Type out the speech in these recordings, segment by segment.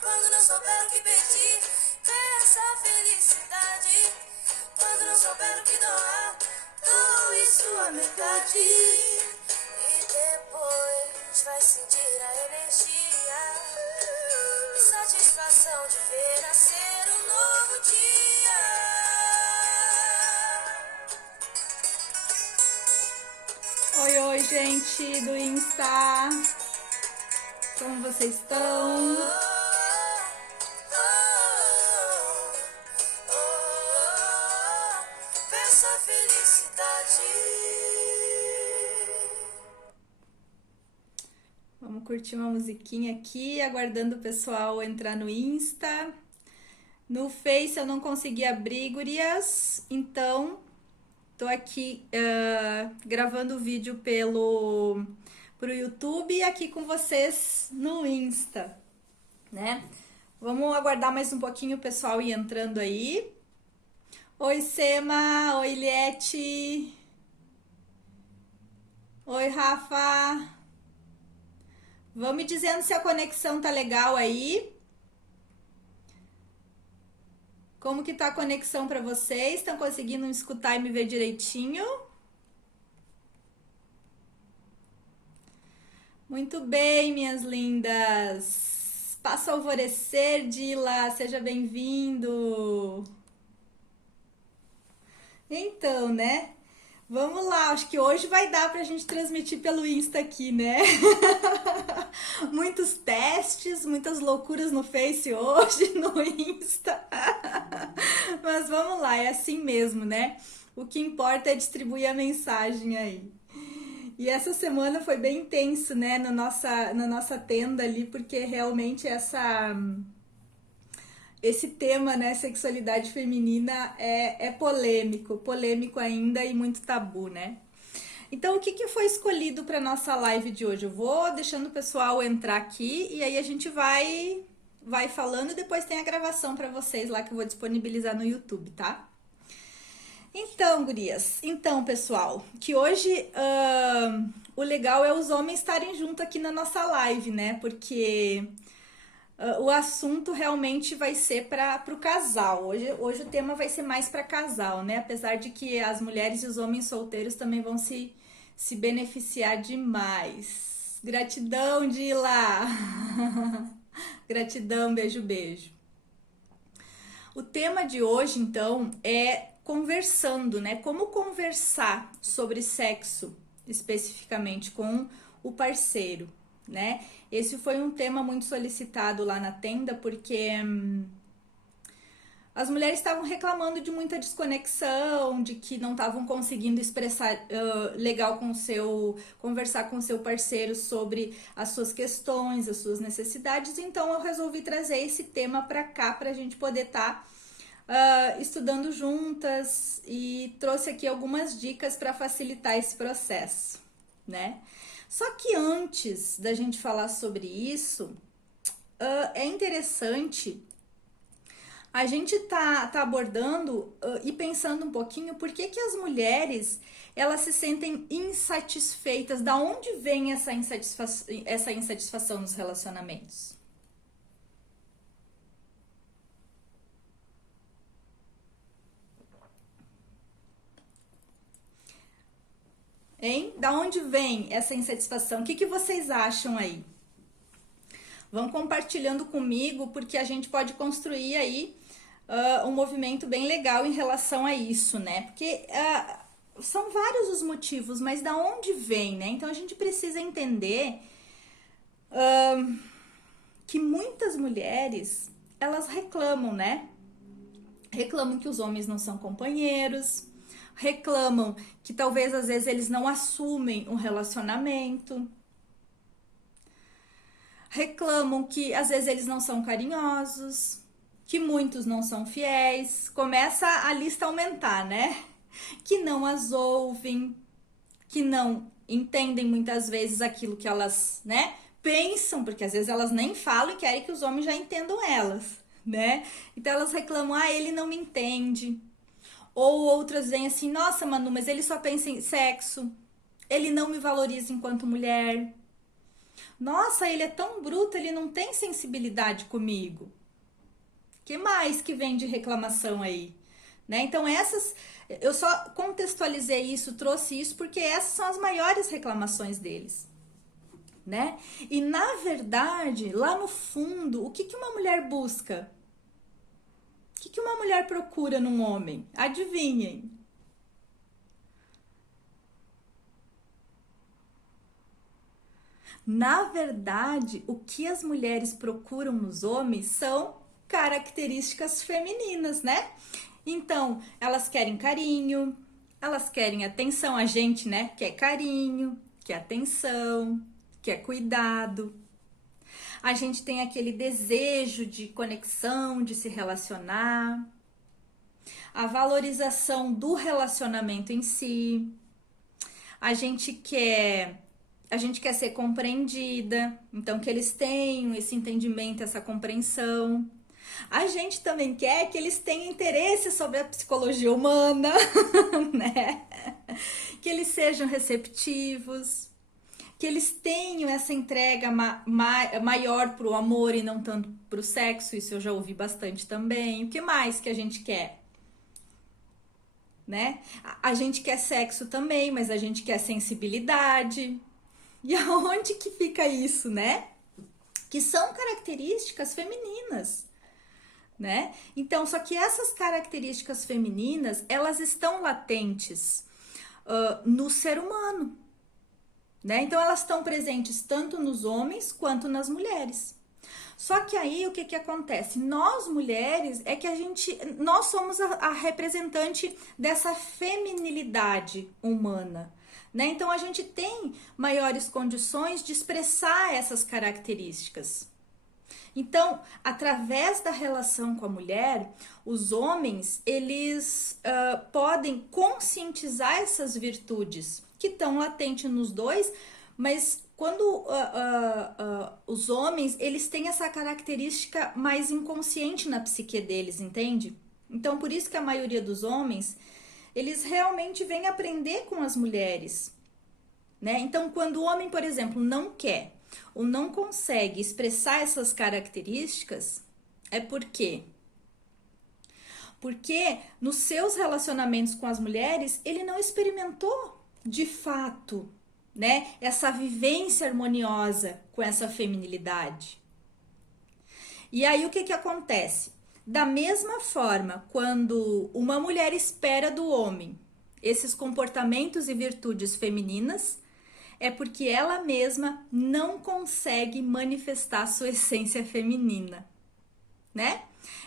Quando não souber o que pedir, ter essa felicidade. Quando não souber o que doar, doe sua metade. E depois vai sentir a energia e satisfação de ver nascer um novo dia. Oi, oi, gente do Insta. Como vocês estão? Peça felicidade. Vamos curtir uma musiquinha aqui, aguardando o pessoal entrar no Insta. No Face eu não consegui abrir, gurias, então tô aqui gravando o vídeo pro YouTube e aqui com vocês no Insta, né? Vamos aguardar mais um pouquinho o pessoal ir entrando aí. Oi, Sema. Oi, Liette. Oi, Rafa. Vão me dizendo se a conexão tá legal aí. Como que tá a conexão para vocês? Estão conseguindo me escutar e me ver direitinho? Muito bem, minhas lindas. Passa alvorecer, Dila. Seja bem-vindo. Então, né? Vamos lá, acho que hoje vai dar pra gente transmitir pelo Insta aqui, né? Muitos testes, muitas loucuras no Face hoje, no Insta. Mas vamos lá, é assim mesmo, né? O que importa é distribuir a mensagem aí. E essa semana foi bem intenso, né, na nossa tenda ali, porque realmente esse tema, né, sexualidade feminina é polêmico ainda e muito tabu, né? Então, o que, que foi escolhido para nossa live de hoje? Eu vou deixando o pessoal entrar aqui e aí a gente vai falando e depois tem a gravação para vocês lá que eu vou disponibilizar no YouTube, tá? Então, gurias, então, pessoal, que hoje o legal é os homens estarem junto aqui na nossa live, né? Porque o assunto realmente vai ser para o casal. Hoje o tema vai ser mais para casal, né? Apesar de que as mulheres e os homens solteiros também vão se beneficiar demais. Gratidão, Dila! Gratidão, beijo, beijo. O tema de hoje, então, é conversando, né? Como conversar sobre sexo, especificamente com o parceiro, né? Esse foi um tema muito solicitado lá na tenda, porque as mulheres estavam reclamando de muita desconexão, de que não estavam conseguindo expressar legal com o conversar com o seu parceiro sobre as suas questões, as suas necessidades. Então eu resolvi trazer esse tema para cá para a gente poder estar estudando juntas e trouxe aqui algumas dicas para facilitar esse processo, né? Só que antes da gente falar sobre isso, é interessante a gente tá abordando e pensando um pouquinho por que as mulheres elas se sentem insatisfeitas, da onde vem essa insatisfação nos relacionamentos? Hein? Da onde vem essa insatisfação? O que vocês acham aí? Vão compartilhando comigo, porque a gente pode construir aí um movimento bem legal em relação a isso, né? Porque são vários os motivos, mas da onde vem, né? Então a gente precisa entender que muitas mulheres elas reclamam, né? Reclamam que os homens não são companheiros, reclamam que talvez às vezes eles não assumem um relacionamento, reclamam que às vezes eles não são carinhosos, que muitos não são fiéis, começa a lista a aumentar, né? Que não as ouvem, que não entendem muitas vezes aquilo que elas, né, pensam, porque às vezes elas nem falam e querem que os homens já entendam elas, né? Então elas reclamam, ele não me entende. Ou outras vêm assim, nossa, Manu, mas ele só pensa em sexo, ele não me valoriza enquanto mulher. Nossa, ele é tão bruto, ele não tem sensibilidade comigo. Que mais que vem de reclamação aí? Né? Então eu só contextualizei isso, trouxe isso porque essas são as maiores reclamações deles, né? E na verdade, lá no fundo, o que que uma mulher busca? O que que uma mulher procura num homem? Adivinhem. Na verdade, o que as mulheres procuram nos homens são características femininas, né? Então, elas querem carinho, elas querem atenção, a gente, né, quer carinho, quer atenção, quer cuidado. A gente tem aquele desejo de conexão, de se relacionar, a valorização do relacionamento em si. A gente quer a gente quer ser compreendida, então que eles tenham esse entendimento, essa compreensão. A gente também quer que eles tenham interesse sobre a psicologia humana, né? Que eles sejam receptivos, que eles tenham essa entrega maior pro amor e não tanto pro sexo, isso eu já ouvi bastante também. O que mais que a gente quer? Né? A gente quer sexo também, mas a gente quer sensibilidade. E aonde que fica isso, né? Que são características femininas, né? Então, só que essas características femininas, elas estão latentes no ser humano, né? Então, elas estão presentes tanto nos homens quanto nas mulheres. Só que aí o que que acontece? Nós mulheres nós somos a representante dessa feminilidade humana, né? Então a gente tem maiores condições de expressar essas características. Então, através da relação com a mulher, os homens eles podem conscientizar essas virtudes que estão latentes nos dois, mas quando os homens eles têm essa característica mais inconsciente na psique deles, entende? Então, por isso que a maioria dos homens eles realmente vêm aprender com as mulheres, né? Então, quando o homem, por exemplo, não quer ou não consegue expressar essas características, é por quê? Porque nos seus relacionamentos com as mulheres, ele não experimentou de fato, né, essa vivência harmoniosa com essa feminilidade. E aí o que que acontece? Da mesma forma, quando uma mulher espera do homem esses comportamentos e virtudes femininas, é porque ela mesma não consegue manifestar sua essência feminina, né?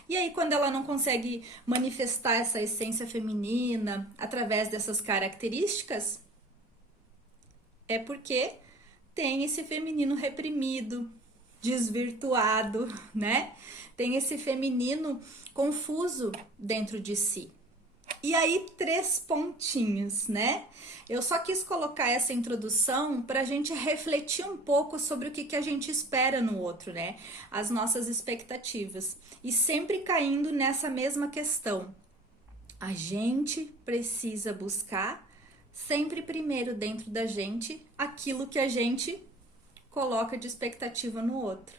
E aí, quando ela não consegue manifestar essa essência feminina através dessas características, é porque tem esse feminino reprimido, desvirtuado, né? Tem esse feminino confuso dentro de si. E aí, 3 pontinhos, né? Eu só quis colocar essa introdução para a gente refletir um pouco sobre o que a gente espera no outro, né? As nossas expectativas. E sempre caindo nessa mesma questão. A gente precisa buscar sempre primeiro dentro da gente aquilo que a gente coloca de expectativa no outro.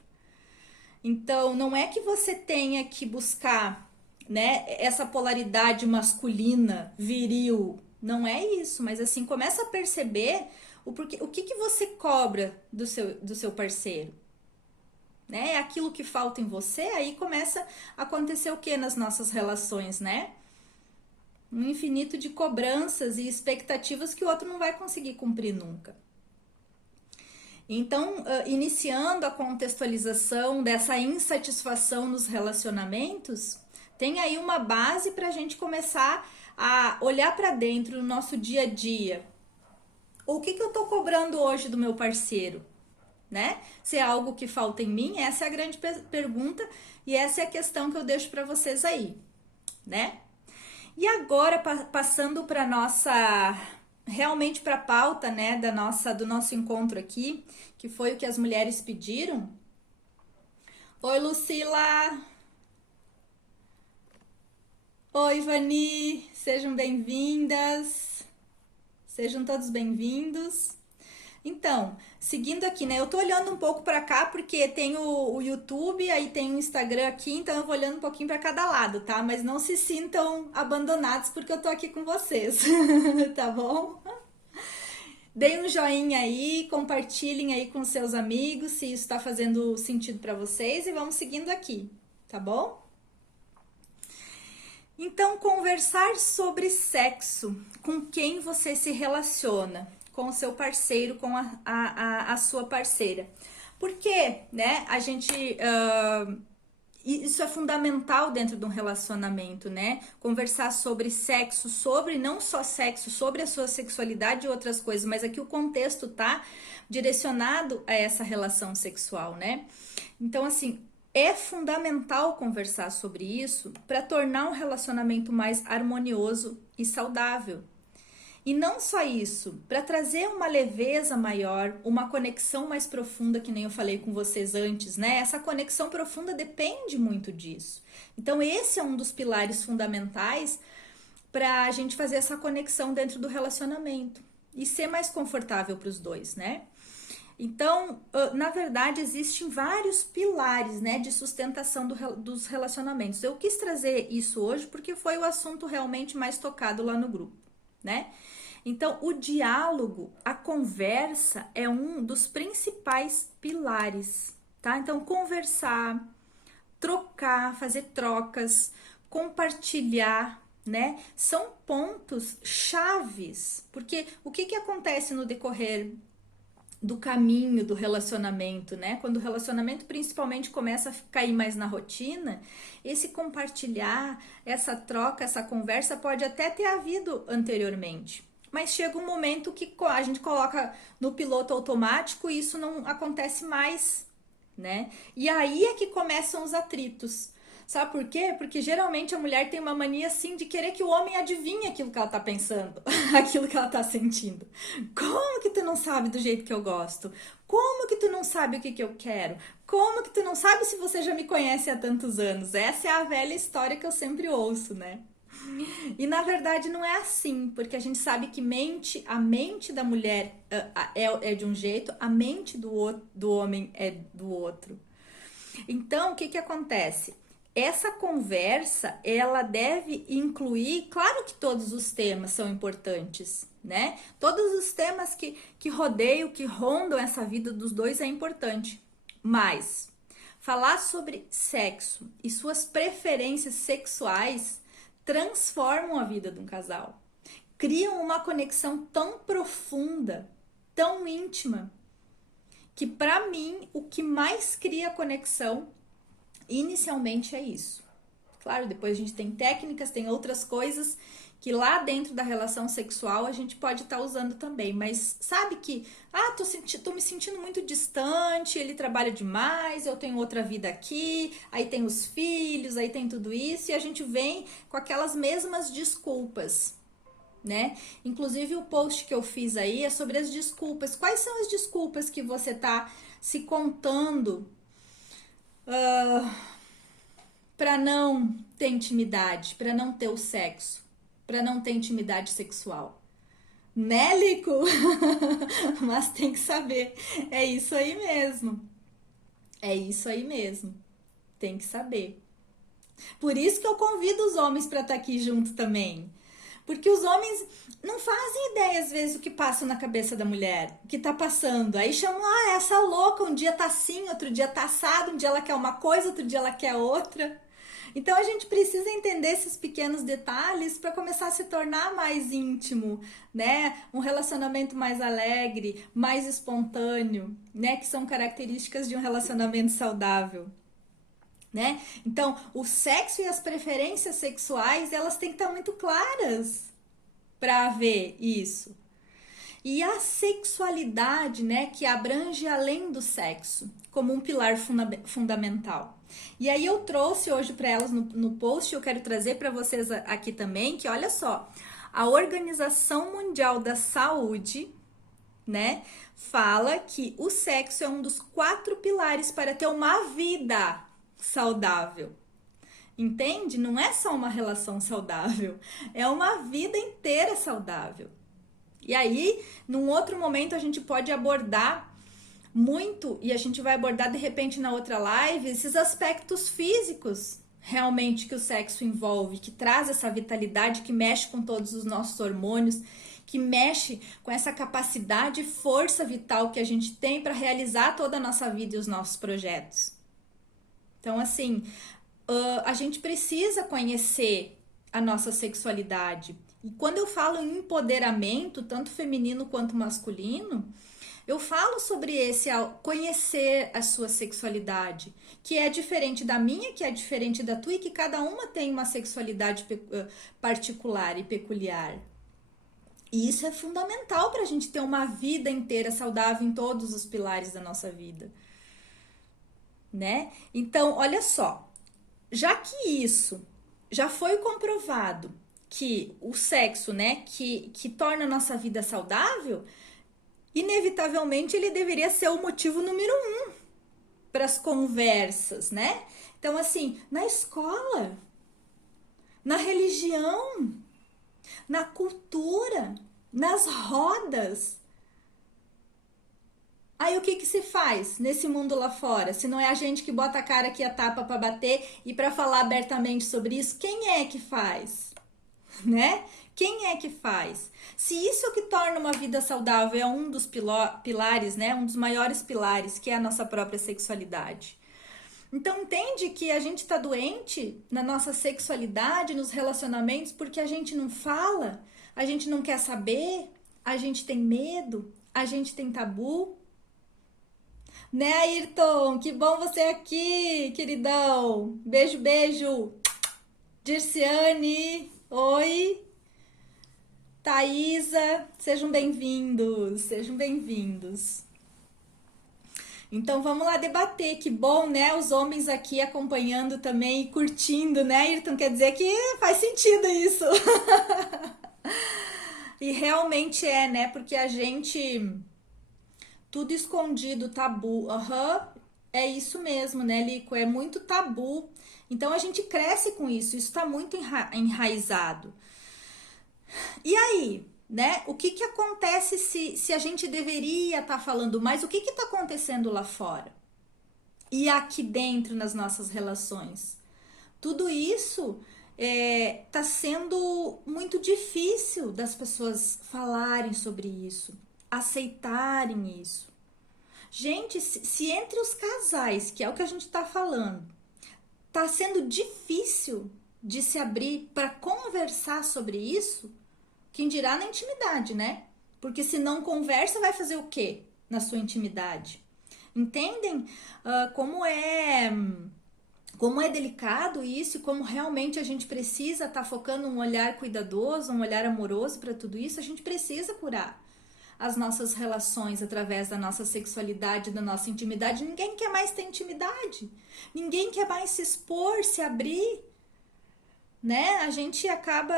Então, não é que você tenha que buscar, né, essa polaridade masculina, viril, não é isso, mas assim, começa a perceber o que você cobra do seu parceiro, né? É aquilo que falta em você, aí começa a acontecer o que nas nossas relações, né? Um infinito de cobranças e expectativas que o outro não vai conseguir cumprir nunca. Então, iniciando a contextualização dessa insatisfação nos relacionamentos, tem aí uma base para a gente começar a olhar para dentro no nosso dia a dia. O que eu estou cobrando hoje do meu parceiro? Né? Se é algo que falta em mim, essa é a grande pergunta e essa é a questão que eu deixo para vocês aí, né? E agora, passando para nossa realmente para a pauta, né, do nosso encontro aqui, que foi o que as mulheres pediram. Oi, Lucila. Oi, Vani. Sejam bem-vindas. Sejam todos bem-vindos. Então, seguindo aqui, né? Eu tô olhando um pouco pra cá porque tem o YouTube, aí tem o Instagram aqui, então eu vou olhando um pouquinho pra cada lado, tá? Mas não se sintam abandonados porque eu tô aqui com vocês, tá bom? Deem um joinha aí, compartilhem aí com seus amigos se isso tá fazendo sentido pra vocês e vamos seguindo aqui, tá bom? Então, conversar sobre sexo, com quem você se relaciona, com o seu parceiro, com a sua parceira. Porque, né, a gente. Isso é fundamental dentro de um relacionamento, né? Conversar sobre sexo, sobre não só sexo, sobre a sua sexualidade e outras coisas, mas aqui o contexto tá direcionado a essa relação sexual, né? Então, assim, é fundamental conversar sobre isso para tornar um relacionamento mais harmonioso e saudável. E não só isso, para trazer uma leveza maior, uma conexão mais profunda, que nem eu falei com vocês antes, né? Essa conexão profunda depende muito disso. Então, esse é um dos pilares fundamentais para a gente fazer essa conexão dentro do relacionamento e ser mais confortável para os dois, né? Então, na verdade, existem vários pilares, né, de sustentação dos relacionamentos. Eu quis trazer isso hoje porque foi o assunto realmente mais tocado lá no grupo, né? Então, o diálogo, a conversa é um dos principais pilares, tá? Então, conversar, trocar, fazer trocas, compartilhar, né? São pontos chaves, porque o que acontece no decorrer do caminho do relacionamento, né? Quando o relacionamento principalmente começa a cair mais na rotina, esse compartilhar, essa troca, essa conversa pode até ter havido anteriormente. Mas chega um momento que a gente coloca no piloto automático e isso não acontece mais, né? E aí é que começam os atritos. Sabe por quê? Porque geralmente a mulher tem uma mania assim de querer que o homem adivinhe aquilo que ela tá pensando, aquilo que ela tá sentindo. Como que tu não sabe do jeito que eu gosto? Como que tu não sabe o que eu quero? Como que tu não sabe se você já me conhece há tantos anos? Essa é a velha história que eu sempre ouço, né? E na verdade não é assim, porque a gente sabe que a mente da mulher é de um jeito, a mente do homem é do outro. Então, o que acontece? Essa conversa, ela deve incluir, claro que todos os temas são importantes, né? Todos os temas que rodeiam, que rondam essa vida dos dois é importante. Mas falar sobre sexo e suas preferências sexuais transformam a vida de um casal. Criam uma conexão tão profunda, tão íntima, que para mim o que mais cria conexão inicialmente é isso. Claro, depois a gente tem técnicas, tem outras coisas que lá dentro da relação sexual a gente pode estar usando também, mas sabe que, tô me sentindo muito distante, ele trabalha demais, eu tenho outra vida aqui, aí tem os filhos, aí tem tudo isso, e a gente vem com aquelas mesmas desculpas, né? Inclusive o post que eu fiz aí é sobre as desculpas. Quais são as desculpas que você tá se contando para não ter intimidade, para não ter o sexo, para não ter intimidade sexual? Né, Lico? Mas tem que saber. É isso aí mesmo. É isso aí mesmo. Tem que saber. Por isso que eu convido os homens para estar aqui junto também. Porque os homens não fazem ideia, às vezes, o que passa na cabeça da mulher, o que tá passando. Aí chamam, essa louca, um dia tá assim, outro dia tá assado, um dia ela quer uma coisa, outro dia ela quer outra. Então a gente precisa entender esses pequenos detalhes para começar a se tornar mais íntimo, né? Um relacionamento mais alegre, mais espontâneo, né? Que são características de um relacionamento saudável. Né? Então, o sexo e as preferências sexuais, elas têm que estar muito claras para ver isso. E a sexualidade, né, que abrange além do sexo, como um pilar fundamental. E aí eu trouxe hoje para elas no post, eu quero trazer para vocês aqui também, que olha só, a Organização Mundial da Saúde, né, fala que o sexo é um dos 4 pilares para ter uma vida saudável. Entende? Não é só uma relação saudável, é uma vida inteira saudável. E aí, num outro momento, a gente pode abordar muito, e a gente vai abordar de repente na outra live, esses aspectos físicos realmente que o sexo envolve, que traz essa vitalidade, que mexe com todos os nossos hormônios, que mexe com essa capacidade e força vital que a gente tem para realizar toda a nossa vida e os nossos projetos. Então, assim, a gente precisa conhecer a nossa sexualidade. E quando eu falo em empoderamento, tanto feminino quanto masculino, eu falo sobre esse conhecer a sua sexualidade, que é diferente da minha, que é diferente da tua, e que cada uma tem uma sexualidade particular e peculiar. E isso é fundamental para a gente ter uma vida inteira saudável em todos os pilares da nossa vida, né? Então, olha só, já que isso já foi comprovado, que o sexo, né, que torna a nossa vida saudável, inevitavelmente ele deveria ser o motivo número 1 para as conversas, né? Então, assim, na escola, na religião, na cultura, nas rodas. Aí o que que se faz nesse mundo lá fora? Se não é a gente que bota a cara aqui a tapa para bater e para falar abertamente sobre isso, quem é que faz? Né? Quem é que faz? Se isso é o que torna uma vida saudável, é um dos pilares, né? Um dos maiores pilares, que é a nossa própria sexualidade. Então entende que a gente tá doente na nossa sexualidade, nos relacionamentos, porque a gente não fala, a gente não quer saber, a gente tem medo, a gente tem tabu. Né, Ayrton? Que bom você aqui, queridão. Beijo, beijo. Dirciane, oi. Thaisa, sejam bem-vindos, sejam bem-vindos. Então vamos lá debater, que bom, né? Os homens aqui acompanhando também e curtindo, né, Ayrton? Quer dizer que faz sentido isso. E realmente é, né? Porque a gente... Tudo escondido, tabu. É isso mesmo, né, Lico? É muito tabu. Então a gente cresce com isso, isso tá muito enraizado. E aí, né? O que que acontece se a gente deveria estar falando mais? O que que tá acontecendo lá fora? E aqui dentro nas nossas relações? Tudo isso tá sendo muito difícil das pessoas falarem sobre isso, aceitarem isso. Gente, se entre os casais, que é o que a gente tá falando, tá sendo difícil de se abrir para conversar sobre isso, quem dirá na intimidade, né? Porque se não conversa, vai fazer o quê na sua intimidade? Entendem como é delicado isso e como realmente a gente precisa estar focando um olhar cuidadoso, um olhar amoroso para tudo isso? A gente precisa curar as nossas relações através da nossa sexualidade, da nossa intimidade. Ninguém quer mais ter intimidade, ninguém quer mais se expor, se abrir, né? A gente acaba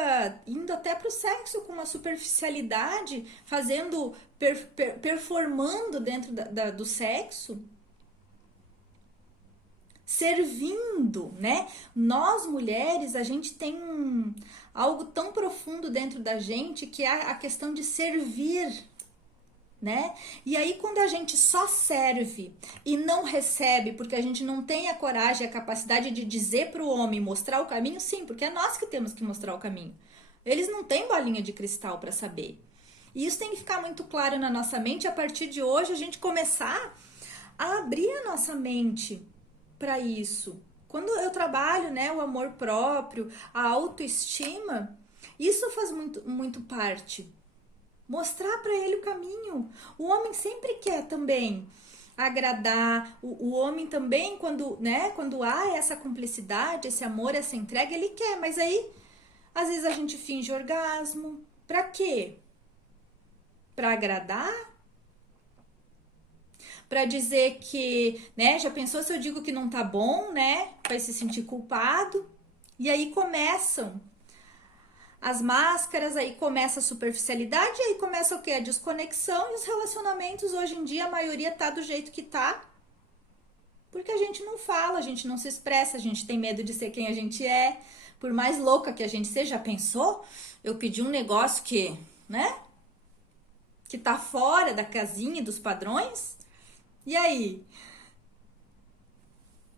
indo até pro sexo com uma superficialidade, fazendo, performando dentro do sexo, servindo, né? Nós mulheres, a gente tem algo tão profundo dentro da gente que é a questão de servir, né? E aí quando a gente só serve e não recebe, porque a gente não tem a coragem, a capacidade de dizer para o homem, mostrar o caminho, sim, porque é nós que temos que mostrar o caminho. Eles não têm bolinha de cristal para saber. E isso tem que ficar muito claro na nossa mente. A partir de hoje a gente começar a abrir a nossa mente para isso. Quando eu trabalho, né, o amor próprio, a autoestima, isso faz muito parte. Mostrar para ele o caminho. O homem sempre quer também agradar. O homem também, quando há essa cumplicidade, esse amor, essa entrega, ele quer. Mas aí, às vezes a gente finge orgasmo. Pra quê? Pra agradar? Pra dizer que, né? Já pensou se eu digo que não tá bom, né? Vai se sentir culpado. E aí começam as máscaras, aí começa a superficialidade, aí começa o quê? A desconexão, e os relacionamentos hoje em dia, a maioria tá do jeito que tá, porque a gente não fala, a gente não se expressa, a gente tem medo de ser quem a gente é, por mais louca que a gente seja. Já pensou? Eu pedi um negócio que, né? que tá fora da casinha dos padrões? E aí?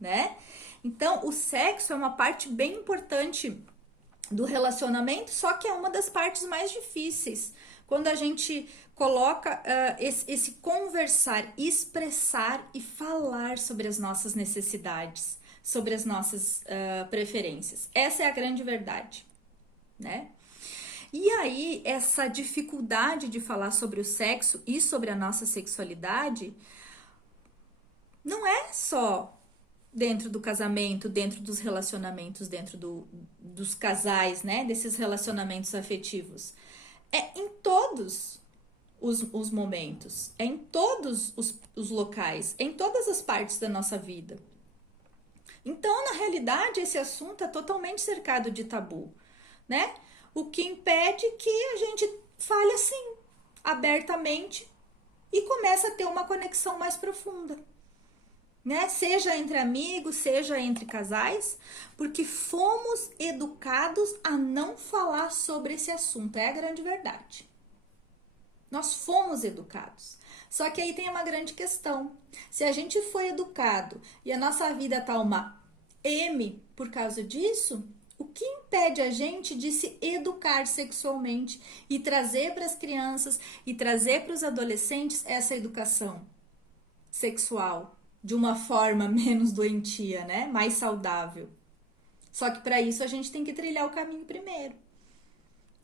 Né? Então, o sexo é uma parte bem importante do relacionamento, só que é uma das partes mais difíceis. Quando a gente coloca esse conversar, expressar e falar sobre as nossas necessidades, sobre as nossas preferências. Essa é a grande verdade, né? E aí, essa dificuldade de falar sobre o sexo e sobre a nossa sexualidade não é só dentro do casamento, dentro dos relacionamentos, dentro dos casais, né? Desses relacionamentos afetivos. É em todos os momentos, é em todos os locais, é em todas as partes da nossa vida. Então, na realidade, esse assunto é totalmente cercado de tabu, né? O que impede que a gente fale assim, abertamente, e comece a ter uma conexão mais profunda. Né? Seja entre amigos, seja entre casais, porque fomos educados a não falar sobre esse assunto, é a grande verdade. Nós fomos educados. Só que aí tem uma grande questão. Se a gente foi educado e a nossa vida tá uma M por causa disso, o que impede a gente de se educar sexualmente e trazer para as crianças e trazer para os adolescentes essa educação sexual? De uma forma menos doentia, né? Mais saudável. Só que para isso a gente tem que trilhar o caminho primeiro.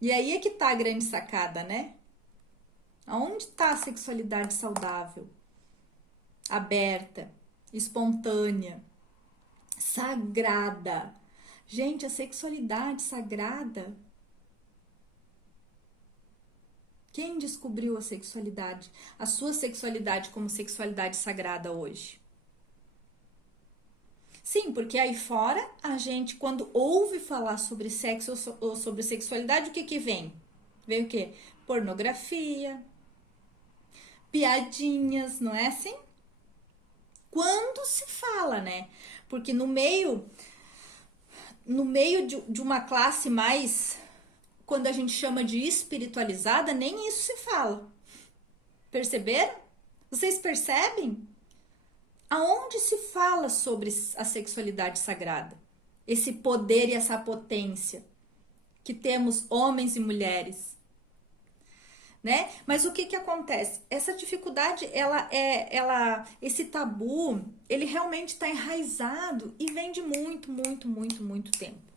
E aí é que tá a grande sacada, né? Aonde tá a sexualidade saudável? Aberta, espontânea, sagrada. Gente, a sexualidade sagrada. Quem descobriu a sexualidade? A sua sexualidade como sexualidade sagrada hoje? Sim, porque aí fora a gente, quando ouve falar sobre sexo ou sobre sexualidade, o que que vem? Vem o quê? Pornografia, piadinhas, não é assim? Quando se fala, né? Porque no meio de uma classe mais, quando a gente chama de espiritualizada, nem isso se fala. Perceberam? Vocês percebem? Aonde se fala sobre a sexualidade sagrada? Esse poder e essa potência que temos homens e mulheres, né? Mas o que que acontece? Essa dificuldade, esse tabu, ele realmente está enraizado e vem de muito tempo,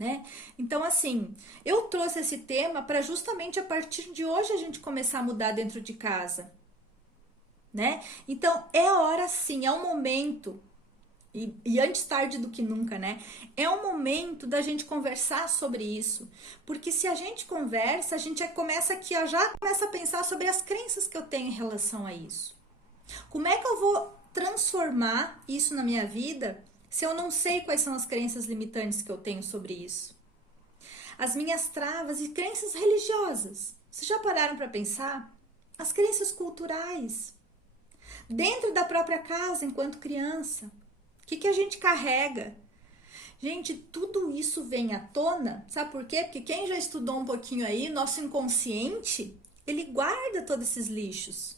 né? Então, assim, eu trouxe esse tema para justamente a partir de hoje a gente começar a mudar dentro de casa, né? Então, é a hora sim, é o momento, e antes tarde do que nunca, né? É o momento da gente conversar sobre isso, porque se a gente conversa, a gente já começa a pensar sobre as crenças que eu tenho em relação a isso. Como é que eu vou transformar isso na minha vida se eu não sei quais são as crenças limitantes que eu tenho sobre isso? As minhas travas e crenças religiosas. Vocês já pararam para pensar? As crenças culturais. Dentro da própria casa, enquanto criança. O que a gente carrega? Gente, tudo isso vem à tona, sabe por quê? Porque quem já estudou um pouquinho aí, nosso inconsciente, ele guarda todos esses lixos.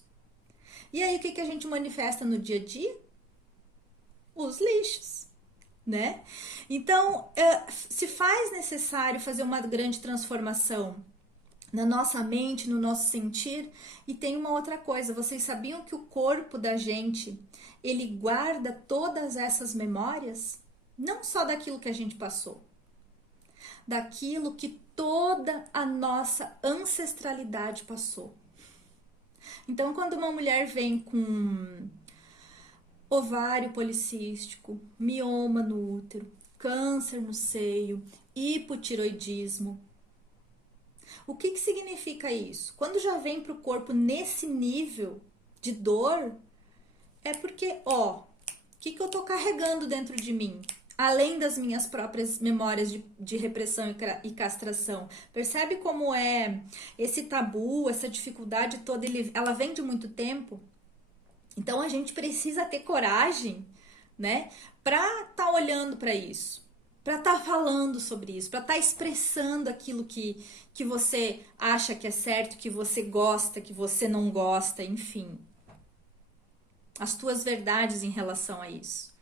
E aí, o que a gente manifesta no dia a dia? Os lixos, né? Então, se faz necessário fazer uma grande transformação na nossa mente, no nosso sentir. E tem uma outra coisa, vocês sabiam que o corpo da gente, ele guarda todas essas memórias? Não só daquilo que a gente passou, daquilo que toda a nossa ancestralidade passou. Então, quando uma mulher vem com ovário policístico, mioma no útero, câncer no seio, hipotiroidismo, o que significa isso? Quando já vem para o corpo nesse nível de dor, é porque, o que eu tô carregando dentro de mim? Além das minhas próprias memórias de repressão e castração. Percebe como é esse tabu, essa dificuldade toda, ela vem de muito tempo? Então, a gente precisa ter coragem, né? Pra tá olhando para isso. para estar falando sobre isso, para estar expressando aquilo que você acha que é certo, que você gosta, que você não gosta, enfim. As tuas verdades em relação a isso,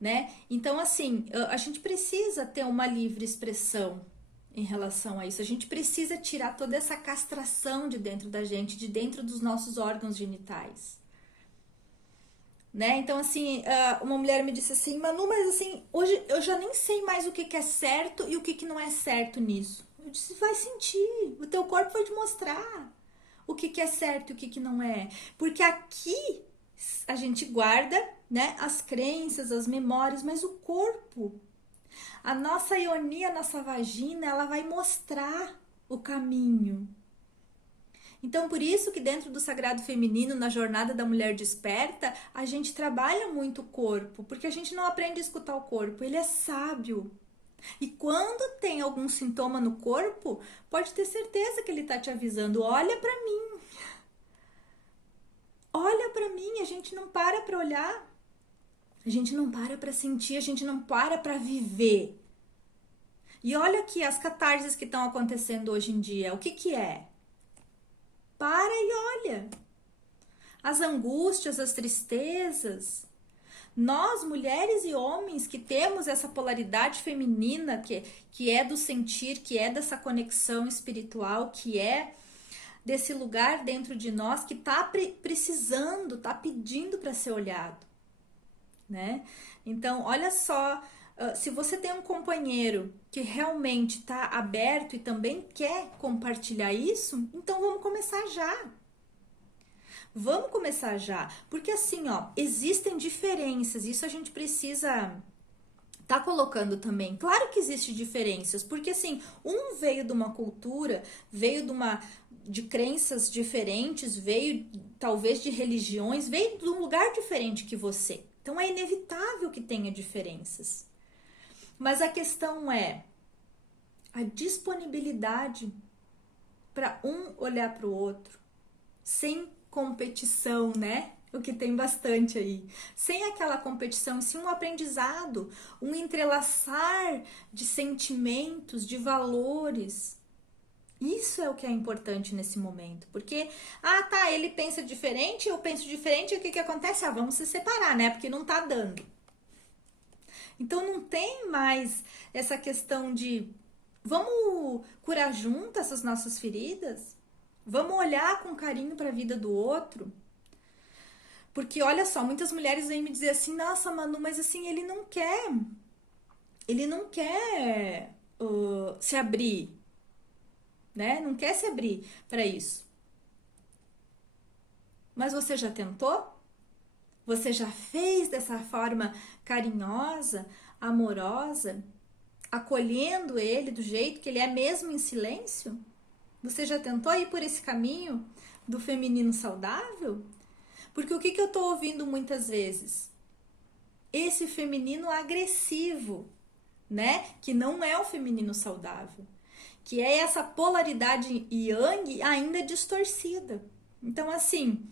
né? Então, assim, a gente precisa ter uma livre expressão em relação a isso. A gente precisa tirar toda essa castração de dentro da gente, de dentro dos nossos órgãos genitais. Né? Então, assim, uma mulher me disse assim, Manu, mas assim, hoje eu já nem sei mais o que é certo e o que não é certo nisso. Eu disse, vai sentir, o teu corpo vai te mostrar o que é certo e o que não é. Porque aqui a gente guarda, né, as crenças, as memórias, mas o corpo, a nossa ionia, a nossa vagina, ela vai mostrar o caminho. Então, por isso que dentro do Sagrado Feminino, na jornada da mulher desperta, a gente trabalha muito o corpo, porque a gente não aprende a escutar o corpo, ele é sábio. E quando tem algum sintoma no corpo, pode ter certeza que ele está te avisando, olha para mim. Olha para mim, a gente não para olhar. A gente não para sentir, a gente não para viver. E olha aqui as catarses que estão acontecendo hoje em dia, o que é? Para e olha. As angústias, as tristezas. Nós, mulheres e homens, que temos essa polaridade feminina, que é do sentir, que é dessa conexão espiritual, que é desse lugar dentro de nós que está precisando, está pedindo para ser olhado, né? Então, olha só, se você tem um companheiro que realmente está aberto e também quer compartilhar isso, então vamos começar já. Vamos começar já, porque assim, ó, existem diferenças, isso a gente precisa tá colocando também. Claro que existem diferenças, porque assim, um veio de uma cultura, veio de crenças diferentes, veio talvez de religiões, veio de um lugar diferente que você. Então é inevitável que tenha diferenças. Mas a questão é a disponibilidade para um olhar para o outro, sem competição, né? O que tem bastante aí. Sem aquela competição, e sim um aprendizado, um entrelaçar de sentimentos, de valores. Isso é o que é importante nesse momento. Porque, tá, ele pensa diferente, eu penso diferente, e o que acontece? Vamos se separar, né? Porque não tá dando. Então não tem mais essa questão de vamos curar juntas essas nossas feridas? Vamos olhar com carinho para a vida do outro? Porque olha só, muitas mulheres vêm me dizer assim, nossa, Manu, mas assim, ele não quer se abrir, né? Não quer se abrir para isso. Mas você já tentou? Você já fez dessa forma carinhosa, amorosa, acolhendo ele do jeito que ele é mesmo em silêncio? Você já tentou ir por esse caminho do feminino saudável? Porque o que eu tô ouvindo muitas vezes? Esse feminino agressivo, né? Que não é o feminino saudável. Que é essa polaridade yang ainda distorcida. Então, assim,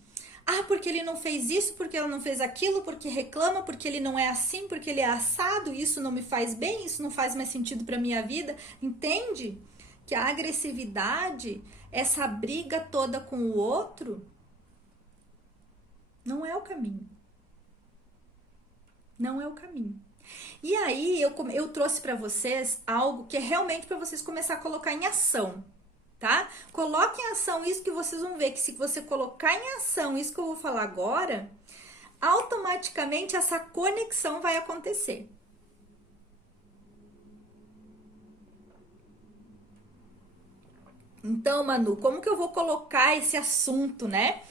porque ele não fez isso, porque ela não fez aquilo, porque reclama, porque ele não é assim, porque ele é assado, isso não me faz bem, isso não faz mais sentido para minha vida. Entende? Que a agressividade, essa briga toda com o outro, não é o caminho. Não é o caminho. E aí eu trouxe para vocês algo que é realmente para vocês começar a colocar em ação, tá? Coloque em ação isso que vocês vão ver que se você colocar em ação isso que eu vou falar agora, automaticamente essa conexão vai acontecer. Então, Manu, como que eu vou colocar esse assunto, né,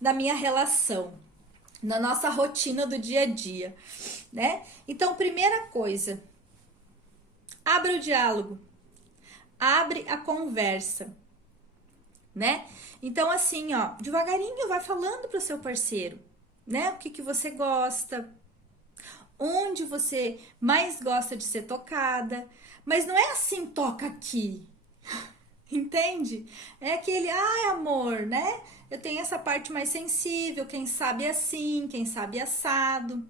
na minha relação, na nossa rotina do dia a dia, né? Então, primeira coisa, abre o diálogo, abre a conversa, né? Então, assim, ó, devagarinho vai falando pro seu parceiro, né? O que você gosta, onde você mais gosta de ser tocada, mas não é assim, toca aqui. Entende? É aquele, amor, né? Eu tenho essa parte mais sensível, quem sabe assim, quem sabe assado.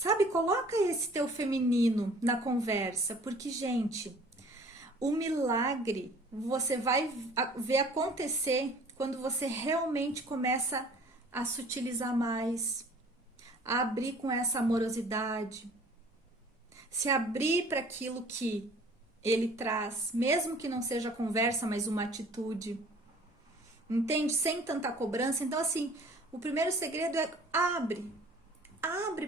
Sabe, coloca esse teu feminino na conversa, porque, gente, o milagre você vai ver acontecer quando você realmente começa a sutilizar mais, a abrir com essa amorosidade, se abrir para aquilo que ele traz, mesmo que não seja conversa, mas uma atitude. Entende? Sem tanta cobrança. Então, assim, o primeiro segredo é abre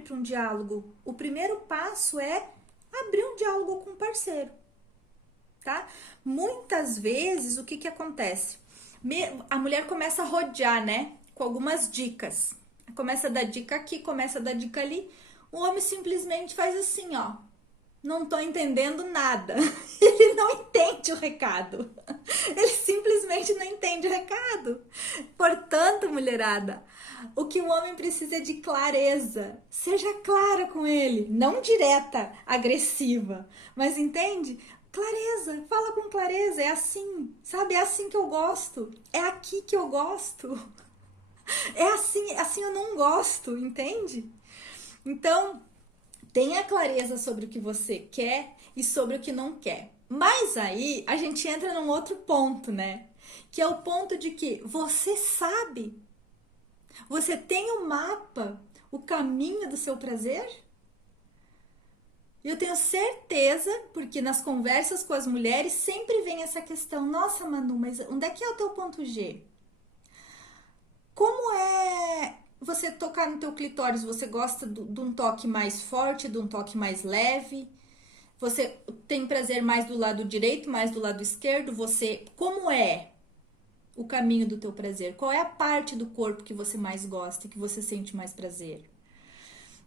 para um diálogo. O primeiro passo é abrir um diálogo com o parceiro, tá? Muitas vezes, o que que acontece? A mulher começa a rodear, né? Com algumas dicas. Começa a dar dica aqui, começa a dar dica ali. O homem simplesmente faz assim, ó. Não tô entendendo nada. Ele não entende o recado. Ele simplesmente não entende o recado. Portanto, mulherada, o que o homem precisa é de clareza. Seja clara com ele, não direta, agressiva, mas entende? Clareza, fala com clareza, é assim, sabe? É assim que eu gosto, é aqui que eu gosto. É assim, assim eu não gosto, entende? Então, tenha clareza sobre o que você quer e sobre o que não quer. Mas aí a gente entra num outro ponto, né? Que é o ponto de que você sabe, você tem o mapa, o caminho do seu prazer? E eu tenho certeza, porque nas conversas com as mulheres sempre vem essa questão: nossa, Manu, mas onde é que é o teu ponto G? Como é você tocar no teu clitóris? Você gosta de um toque mais forte, de um toque mais leve? Você tem prazer mais do lado direito, mais do lado esquerdo? Você, como é o caminho do teu prazer? Qual é a parte do corpo que você mais gosta, que você sente mais prazer?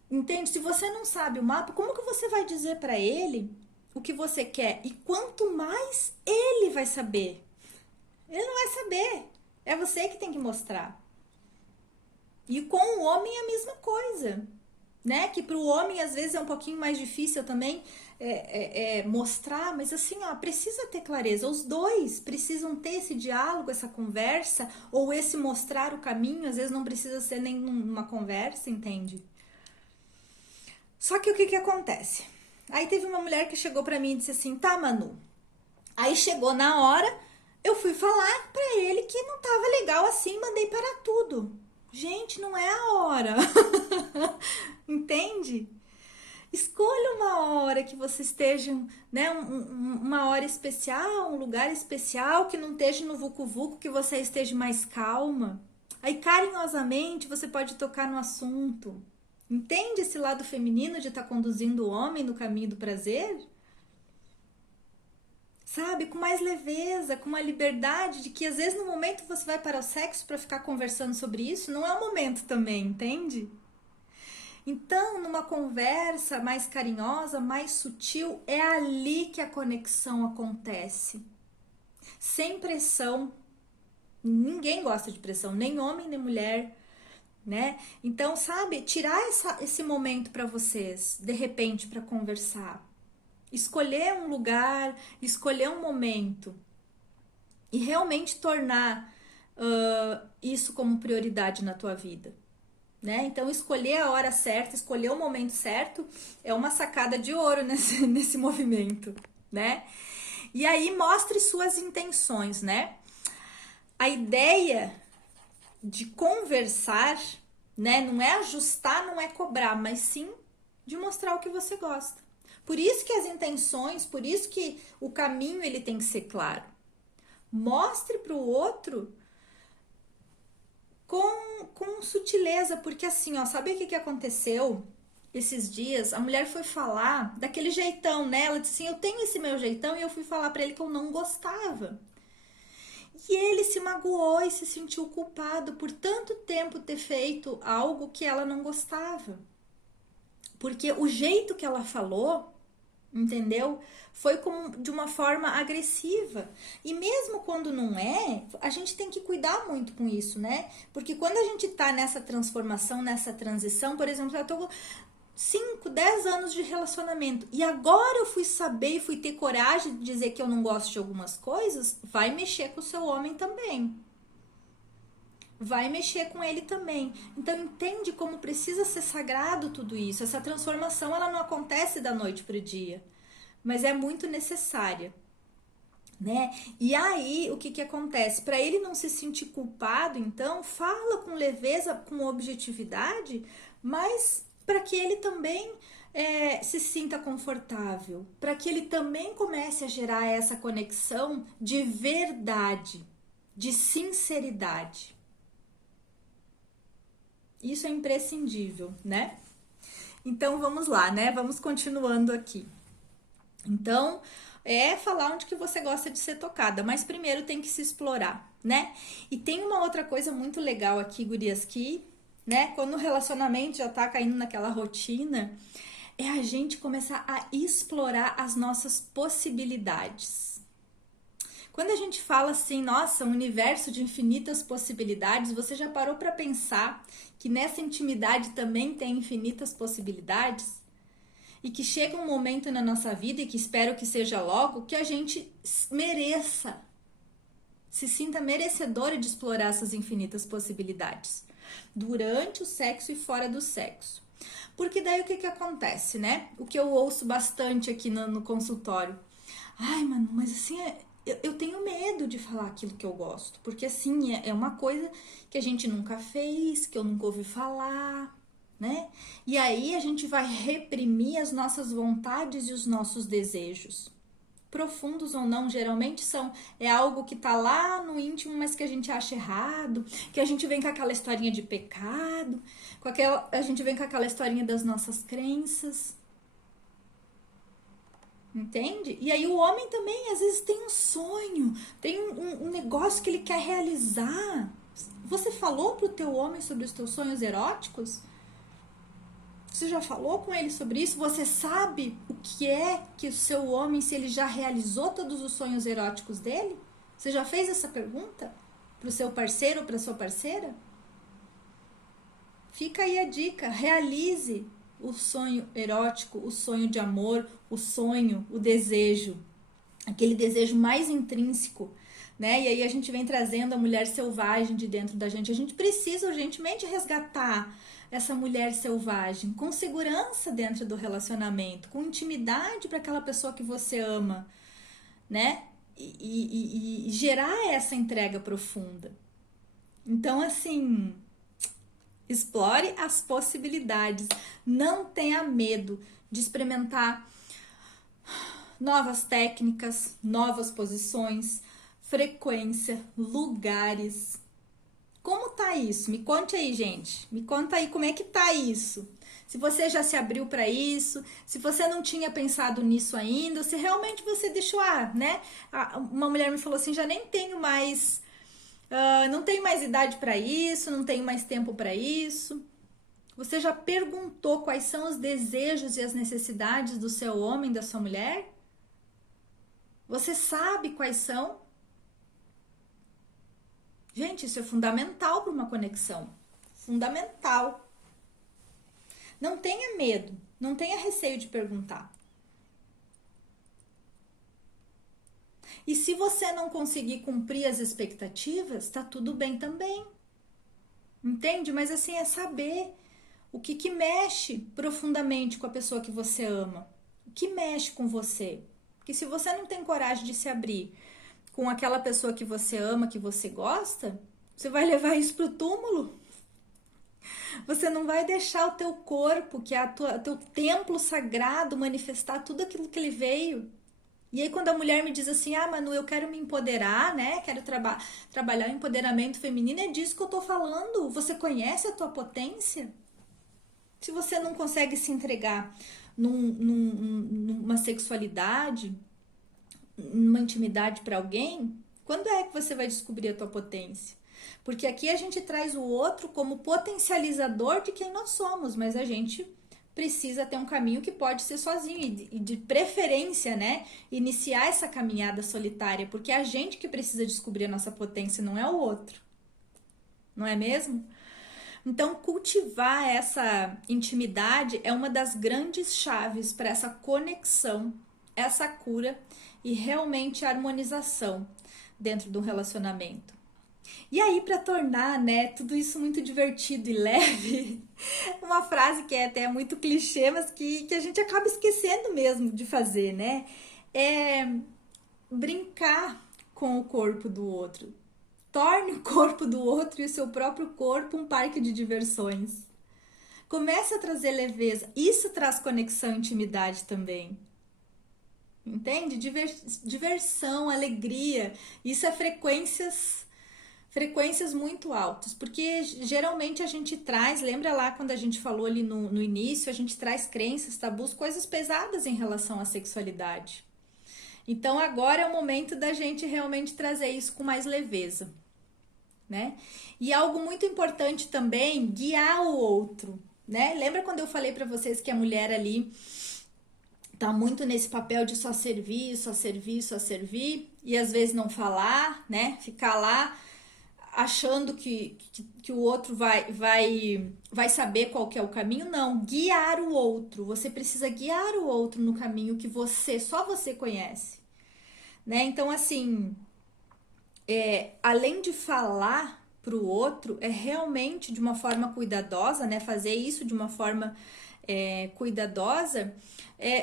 Entende? Se você não sabe o mapa, como que você vai dizer para ele o que você quer? E quanto mais ele vai saber? Ele não vai saber. É você que tem que mostrar. E com o homem é a mesma coisa, né? Que para o homem às vezes é um pouquinho mais difícil também mostrar, mas assim, ó, precisa ter clareza. Os dois precisam ter esse diálogo, essa conversa, ou esse mostrar o caminho. Às vezes não precisa ser nenhuma conversa, entende? Só que o que que acontece? Aí teve uma mulher que chegou pra mim e disse assim: tá, Manu. Aí chegou na hora, eu fui falar pra ele que não tava legal assim, mandei parar tudo. Gente, não é a hora. Entende? Escolha uma hora que você esteja, né, uma hora especial, um lugar especial, que não esteja no vucu-vucu, que você esteja mais calma. Aí, carinhosamente, você pode tocar no assunto. Entende esse lado feminino de estar conduzindo o homem no caminho do prazer? Sabe, com mais leveza, com uma liberdade de que às vezes no momento você vai para o sexo para ficar conversando sobre isso, não é o momento também, entende? Então, numa conversa mais carinhosa, mais sutil, é ali que a conexão acontece. Sem pressão. Ninguém gosta de pressão, nem homem nem mulher, né? Então, sabe, tirar esse momento para vocês, de repente, para conversar. Escolher um lugar, escolher um momento e realmente tornar isso como prioridade na tua vida. Né? Então, escolher a hora certa, escolher o momento certo é uma sacada de ouro nesse movimento, né? E aí, mostre suas intenções, né? A ideia de conversar, né? Não é ajustar, não é cobrar, mas sim de mostrar o que você gosta. Por isso que as intenções, por isso que o caminho ele tem que ser claro. Mostre para o outro com sutileza, porque assim, ó, sabe o que aconteceu esses dias? A mulher foi falar daquele jeitão, né? Ela disse assim: eu tenho esse meu jeitão, e eu fui falar pra ele que eu não gostava. E ele se magoou e se sentiu culpado por tanto tempo ter feito algo que ela não gostava. Porque o jeito que ela falou, entendeu? Foi de uma forma agressiva. E mesmo quando não é, a gente tem que cuidar muito com isso, né? Porque quando a gente tá nessa transformação, nessa transição, por exemplo, eu tô 5, 10 anos de relacionamento e agora eu fui saber e fui ter coragem de dizer que eu não gosto de algumas coisas, vai mexer com o seu homem também. vai mexer com ele também. Então entende como precisa ser sagrado tudo isso. Essa transformação ela não acontece da noite para o dia, mas é muito necessária, né? E aí o que que acontece? Para ele não se sentir culpado, então fala com leveza, com objetividade, mas para que ele também se sinta confortável, para que ele também comece a gerar essa conexão de verdade, de sinceridade. Isso é imprescindível, né? Então vamos lá, né? Vamos continuando aqui. Então, falar onde que você gosta de ser tocada, mas primeiro tem que se explorar, né? E tem uma outra coisa muito legal aqui, gurias, que, né, quando o relacionamento já tá caindo naquela rotina, é a gente começar a explorar as nossas possibilidades. Quando a gente fala assim, nossa, um universo de infinitas possibilidades, você já parou para pensar que nessa intimidade também tem infinitas possibilidades? E que chega um momento na nossa vida, e que espero que seja logo, que a gente mereça, se sinta merecedora de explorar essas infinitas possibilidades, durante o sexo e fora do sexo. Porque daí o que que acontece, né? O que eu ouço bastante aqui no consultório. Ai, mano, mas assim, eu tenho medo de falar aquilo que eu gosto. Porque assim, é uma coisa que a gente nunca fez, que eu nunca ouvi falar, né? E aí a gente vai reprimir as nossas vontades e os nossos desejos. Profundos ou não, geralmente é algo que tá lá no íntimo, mas que a gente acha errado, que a gente vem com aquela historinha de pecado, a gente vem com aquela historinha das nossas crenças. Entende? E aí o homem também, às vezes, tem um sonho, tem um negócio que ele quer realizar. Você falou pro teu homem sobre os teus sonhos eróticos? Você já falou com ele sobre isso? Você sabe o que é que o seu homem, se ele já realizou todos os sonhos eróticos dele? Você já fez essa pergunta pro seu parceiro ou pra sua parceira? Fica aí a dica, realize o sonho erótico, o sonho de amor, o sonho, o desejo, aquele desejo mais intrínseco, né? E aí a gente vem trazendo a mulher selvagem de dentro da gente. A gente precisa urgentemente resgatar essa mulher selvagem com segurança dentro do relacionamento, com intimidade para aquela pessoa que você ama, né? E gerar essa entrega profunda. Então, assim, explore as possibilidades. Não tenha medo de experimentar novas técnicas, novas posições, frequência, lugares. Como tá isso? Me conte aí, gente. Me conta aí como é que tá isso. Se você já se abriu para isso, se você não tinha pensado nisso ainda, se realmente você deixou, né? Uma mulher me falou assim, já nem tenho mais, não tenho mais idade para isso, não tenho mais tempo para isso. Você já perguntou quais são os desejos e as necessidades do seu homem, da sua mulher? Você sabe quais são? Gente, isso é fundamental para uma conexão. Fundamental. Não tenha medo, não tenha receio de perguntar. E se você não conseguir cumprir as expectativas, tá tudo bem também. Entende? Mas assim, é saber o que mexe profundamente com a pessoa que você ama. O que mexe com você. Porque se você não tem coragem de se abrir com aquela pessoa que você ama, que você gosta, você vai levar isso pro túmulo. Você não vai deixar o teu corpo, que é teu templo sagrado, manifestar tudo aquilo que ele veio. E aí quando a mulher me diz assim, Manu, eu quero me empoderar, né? Quero trabalhar o empoderamento feminino, é disso que eu tô falando. Você conhece a tua potência? Se você não consegue se entregar numa sexualidade, numa intimidade para alguém, quando é que você vai descobrir a tua potência? Porque aqui a gente traz o outro como potencializador de quem nós somos, mas a gente precisa ter um caminho que pode ser sozinho e de preferência, né, iniciar essa caminhada solitária, porque é a gente que precisa descobrir a nossa potência, não é o outro. Não é mesmo? Então, cultivar essa intimidade é uma das grandes chaves para essa conexão, essa cura e realmente harmonização dentro do relacionamento. E aí, para tornar, né, tudo isso muito divertido e leve, uma frase que é até muito clichê, mas que a gente acaba esquecendo mesmo de fazer, né? É brincar com o corpo do outro. Torne o corpo do outro e o seu próprio corpo um parque de diversões. Comece a trazer leveza. Isso traz conexão e intimidade também. Entende? Diversão, alegria. Isso é frequências muito altas, porque geralmente a gente traz, lembra lá quando a gente falou ali no início, a gente traz crenças, tabus, coisas pesadas em relação à sexualidade. Então agora é o momento da gente realmente trazer isso com mais leveza, né? E algo muito importante também, guiar o outro, né? Lembra quando eu falei para vocês que a mulher ali tá muito nesse papel de só servir, só servir, só servir, e às vezes não falar, né? Ficar lá achando que o outro vai saber qual que é o caminho. Não, guiar o outro. Você precisa guiar o outro no caminho que só você conhece, né? Então, assim, além de falar para o outro, é realmente de uma forma cuidadosa, né? Fazer isso de uma forma cuidadosa,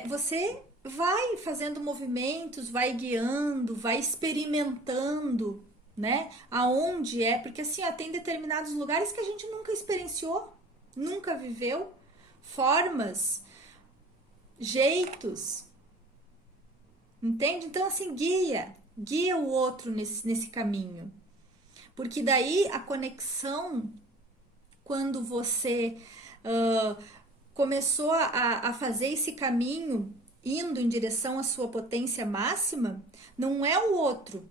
você vai fazendo movimentos, vai guiando, vai experimentando, né? Aonde porque assim, tem determinados lugares que a gente nunca experienciou, nunca viveu, formas, jeitos, entende? Então, assim, guia o outro nesse caminho. Porque daí a conexão, quando você começou a fazer esse caminho, indo em direção à sua potência máxima, não é o outro.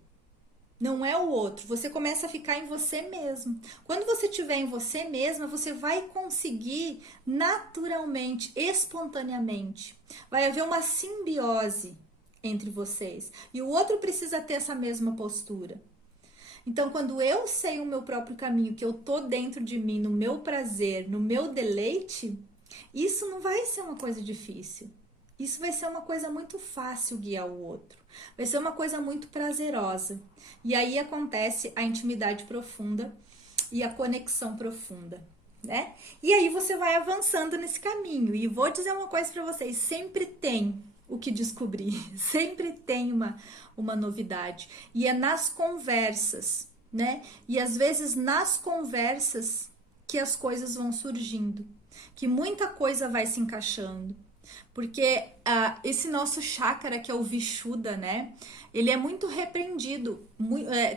Não é o outro. Você começa a ficar em você mesmo. Quando você estiver em você mesma, você vai conseguir naturalmente, espontaneamente. Vai haver uma simbiose entre vocês. E o outro precisa ter essa mesma postura. Então, quando eu sei o meu próprio caminho, que eu tô dentro de mim, no meu prazer, no meu deleite, isso não vai ser uma coisa difícil. Isso vai ser uma coisa muito fácil guiar o outro. Vai ser uma coisa muito prazerosa. E aí acontece a intimidade profunda e a conexão profunda, né? E aí você vai avançando nesse caminho. E vou dizer uma coisa para vocês: sempre tem o que descobrir, sempre tem uma novidade. E é nas conversas, né? E às vezes nas conversas que as coisas vão surgindo, que muita coisa vai se encaixando. Porque esse nosso chácara, que é o Vishuddha, né? Ele é muito repreendido.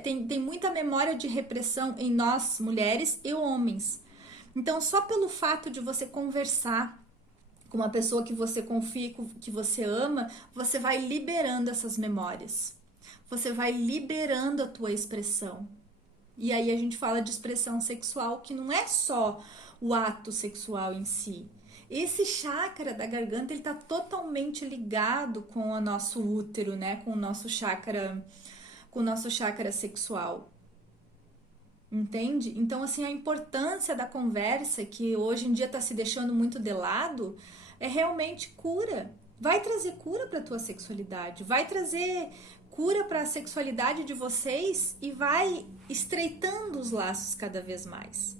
Tem muita memória de repressão em nós, mulheres e homens. Então, só pelo fato de você conversar com uma pessoa que você confia, que você ama, você vai liberando essas memórias. Você vai liberando a tua expressão. E aí a gente fala de expressão sexual, que não é só o ato sexual em si. Esse chakra da garganta, ele tá totalmente ligado com o nosso útero, né? Com o nosso chakra sexual. Entende? Então, assim, a importância da conversa, que hoje em dia tá se deixando muito de lado, é realmente cura. Vai trazer cura para tua sexualidade, vai trazer cura para a sexualidade de vocês e vai estreitando os laços cada vez mais.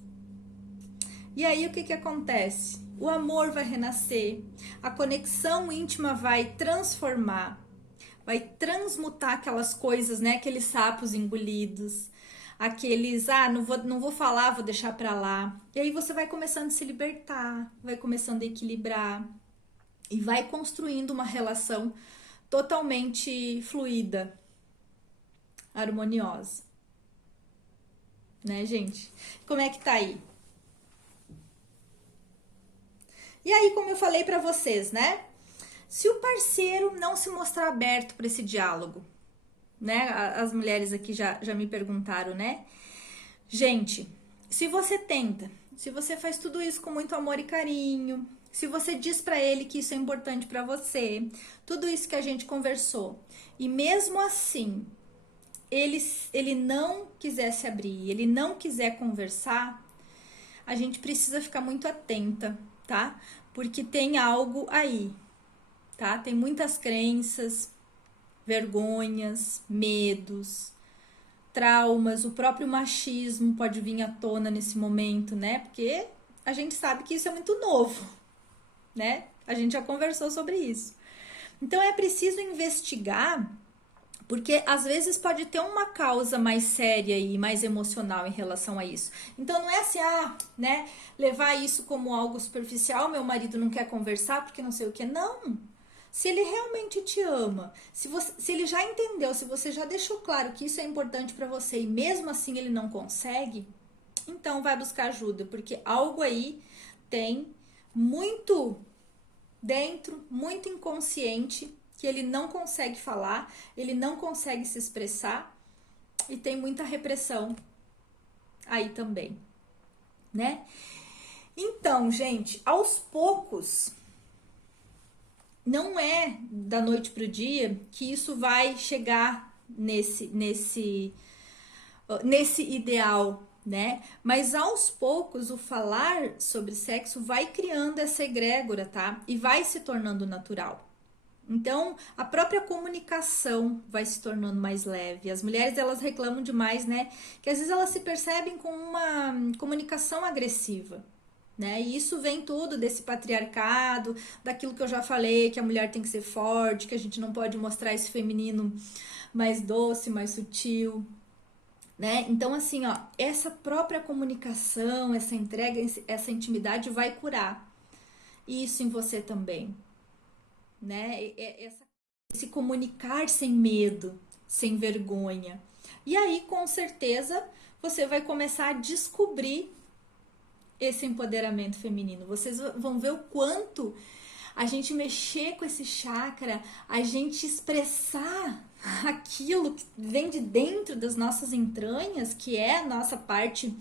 E aí o que acontece? O amor vai renascer, a conexão íntima vai transformar, vai transmutar aquelas coisas, né? Aqueles sapos engolidos, aqueles, não vou falar, vou deixar pra lá. E aí você vai começando a se libertar, vai começando a equilibrar e vai construindo uma relação totalmente fluida, harmoniosa. Né, gente? Como é que tá aí? E aí, como eu falei pra vocês, né? Se o parceiro não se mostrar aberto para esse diálogo, né? As mulheres aqui já me perguntaram, né? Gente, se você tenta, se você faz tudo isso com muito amor e carinho, se você diz para ele que isso é importante para você, tudo isso que a gente conversou, e mesmo assim ele não quiser se abrir, ele não quiser conversar, a gente precisa ficar muito atenta, tá? Porque tem algo aí, tá? Tem muitas crenças, vergonhas, medos, traumas, o próprio machismo pode vir à tona nesse momento, né? Porque a gente sabe que isso é muito novo, né? A gente já conversou sobre isso. Então é preciso investigar, porque às vezes pode ter uma causa mais séria e mais emocional em relação a isso. Então não é assim, né, levar isso como algo superficial, meu marido não quer conversar porque não sei o que. Não. Se ele realmente te ama, se ele já entendeu, se você já deixou claro que isso é importante para você e mesmo assim ele não consegue, então vai buscar ajuda, porque algo aí tem muito dentro, muito inconsciente, que ele não consegue falar, ele não consegue se expressar e tem muita repressão aí também, né? Então, gente, aos poucos, não é da noite pro dia que isso vai chegar nesse ideal, né? Mas aos poucos o falar sobre sexo vai criando essa egrégora, tá? E vai se tornando natural. Então, a própria comunicação vai se tornando mais leve. As mulheres, elas reclamam demais, né? Que às vezes elas se percebem com uma comunicação agressiva, né? E isso vem tudo desse patriarcado, daquilo que eu já falei, que a mulher tem que ser forte, que a gente não pode mostrar esse feminino mais doce, mais sutil, né? Então, assim, ó, essa própria comunicação, essa entrega, essa intimidade vai curar isso em você também, né? Se comunicar sem medo, sem vergonha. E aí, com certeza, você vai começar a descobrir esse empoderamento feminino. Vocês vão ver o quanto a gente mexer com esse chakra, a gente expressar aquilo que vem de dentro das nossas entranhas, que é a nossa parte,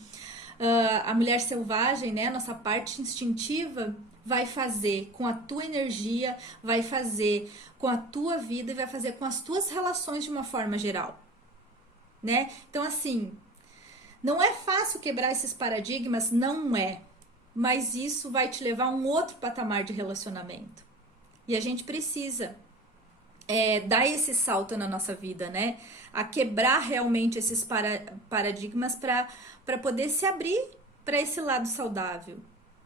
a mulher selvagem, né? A nossa parte instintiva, vai fazer com a tua energia, vai fazer com a tua vida e vai fazer com as tuas relações de uma forma geral, né? Então, assim, não é fácil quebrar esses paradigmas, não é. Mas isso vai te levar a um outro patamar de relacionamento. E a gente precisa dar esse salto na nossa vida, né? A quebrar realmente esses paradigmas para poder se abrir para esse lado saudável,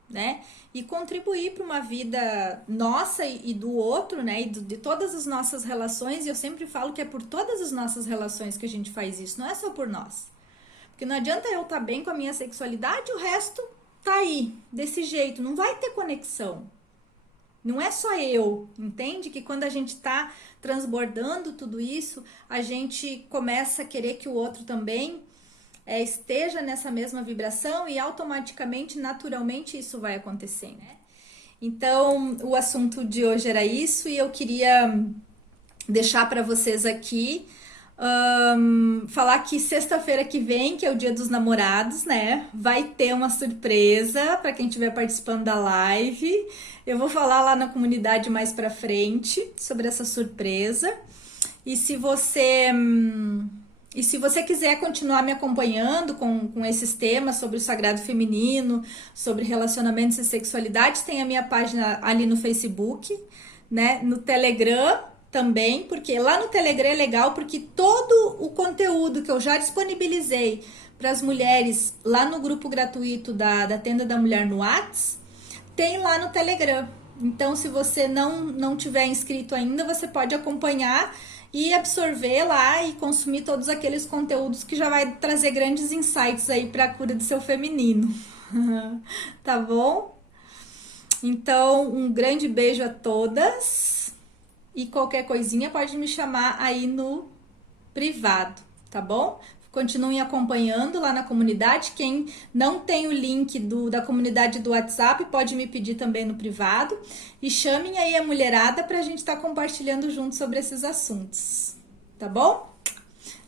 né? E contribuir para uma vida nossa e do outro, né? E de todas as nossas relações. E eu sempre falo que é por todas as nossas relações que a gente faz isso, não é só por nós. Porque não adianta eu estar bem com a minha sexualidade e o resto tá aí, desse jeito, não vai ter conexão. Não é só eu, entende? Que quando a gente tá transbordando tudo isso, a gente começa a querer que o outro também esteja nessa mesma vibração e automaticamente, naturalmente, isso vai acontecer, né? Então, o assunto de hoje era isso e eu queria deixar para vocês aqui falar que sexta-feira que vem, que é o Dia dos Namorados, né? Vai ter uma surpresa para quem estiver participando da live. Eu vou falar lá na comunidade mais pra frente sobre essa surpresa. E se você quiser continuar me acompanhando com esses temas sobre o sagrado feminino, sobre relacionamentos e sexualidades, tem a minha página ali no Facebook, né? No Telegram também, porque lá no Telegram é legal, porque todo o conteúdo que eu já disponibilizei para as mulheres lá no grupo gratuito da Tenda da Mulher no Whats, tem lá no Telegram. Então, se você não tiver inscrito ainda, você pode acompanhar e absorver lá e consumir todos aqueles conteúdos que já vai trazer grandes insights aí para a cura do seu feminino. Tá bom? Então, um grande beijo a todas. E qualquer coisinha pode me chamar aí no privado, tá bom? Continuem acompanhando lá na comunidade. Quem não tem o link da comunidade do WhatsApp pode me pedir também no privado. E chamem aí a mulherada pra gente estar compartilhando junto sobre esses assuntos, tá bom?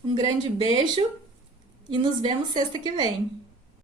Um grande beijo e nos vemos sexta que vem.